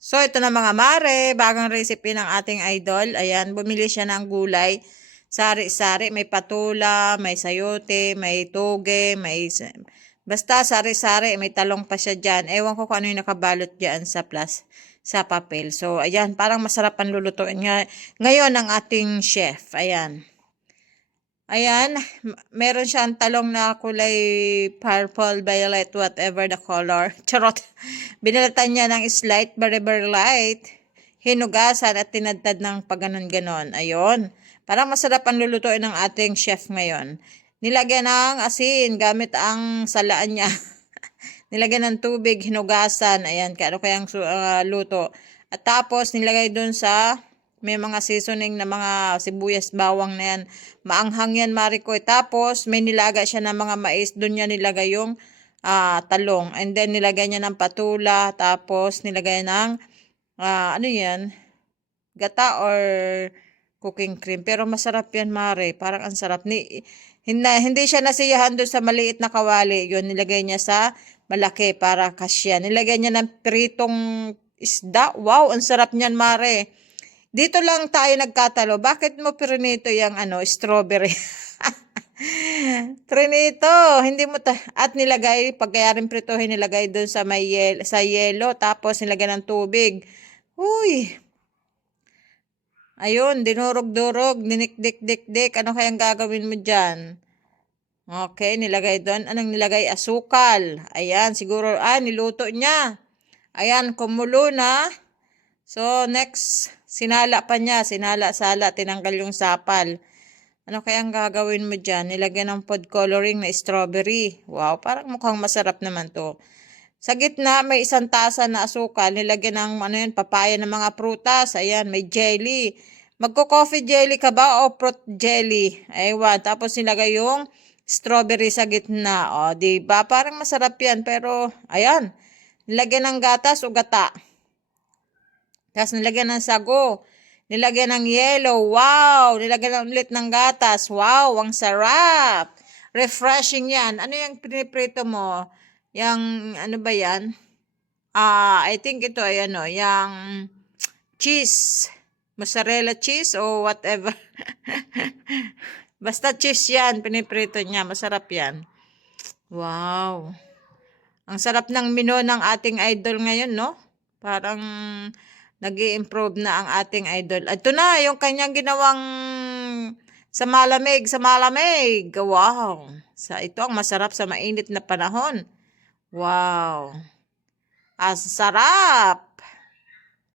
So, ito na mga mare, bagong recipe ng ating idol. Ayan, bumili siya ng gulay. Sari-sari, may patula, may sayote, may toge, basta sari-sari, may talong pa siya dyan. Ewan ko kung ano yung nakabalot dyan sa papel. So, ayan, parang masarap ang lulutuin ngayon ng ating chef. Ayan. Ayan, meron siyang talong na kulay purple, violet, whatever the color. Charot. Binalatan niya ng slight, very light. Hinugasan at tinadtad ng paganon-ganon. Ayun. Parang masarap ang lulutuin ng ating chef ngayon. Nilagyan ng asin gamit ang salaan niya. Nilagyan ng tubig, hinugasan. Ayan, kaya kayang luto. At tapos, nilagay dun sa may mga seasoning na mga sibuyas, bawang na yan. Maanghang yan, Marikoy. Tapos, may nilaga siya ng mga mais. Doon niya nilagay yung talong. And then, nilagay niya ng patula. Tapos, nilagay ng, ano yan? Gata or cooking cream. Pero masarap yan, Mare. Parang ang sarap. Hindi siya nasiyahan doon sa maliit na kawali. Yun, nilagay niya sa malaki para kasya. Nilagay niya ng pritong isda. Wow, ang sarap niyan, Mare. Dito lang tayo nagkatalo. Bakit mo prinito yung strawberry? Trinito, hindi mo at nilagay, pagkaya rin pritohin, nilagay doon sa sa yelo, tapos nilagay ng tubig. Uy, ayun, dinurog-durog, dinik-dik-dik-dik, ano kayang gagawin mo dyan? Okay, nilagay doon. Anong nilagay? Asukal. Ayan, siguro, niluto niya. Ayan, kumulo na. So, next, sinala pa niya. Sinala-sala, tinanggal yung sapal. Ano kayang gagawin mo dyan? Nilagyan ng food coloring na strawberry. Wow, parang mukhang masarap naman to. Sa gitna, may isang tasa na asukal. Nilagyan ng papaya ng mga prutas. Ayan, may jelly. Magko-coffee jelly ka ba o fruit jelly? Aywan, tapos nilagay yung strawberry sa gitna. O, diba? Parang masarap yan. Pero, ayan, nilagyan ng gatas o gata. Tapos nilagyan ng sago. Nilagyan ng yellow. Wow! Nilagyan ulit ng gatas. Wow! Ang sarap! Refreshing yan. Ano yung piniprito mo? Yung, ano ba yan? I think ito ay yung cheese. Mozzarella cheese o whatever. Basta cheese yan. Piniprito niya. Masarap yan. Wow! Ang sarap ng menu ng ating idol ngayon, no? Parang nag-i-improve na ang ating idol. Ito na, yung kanyang ginawang sa malamig, sa malamig. Wow. Ito ang masarap sa mainit na panahon. Wow. Ang sarap.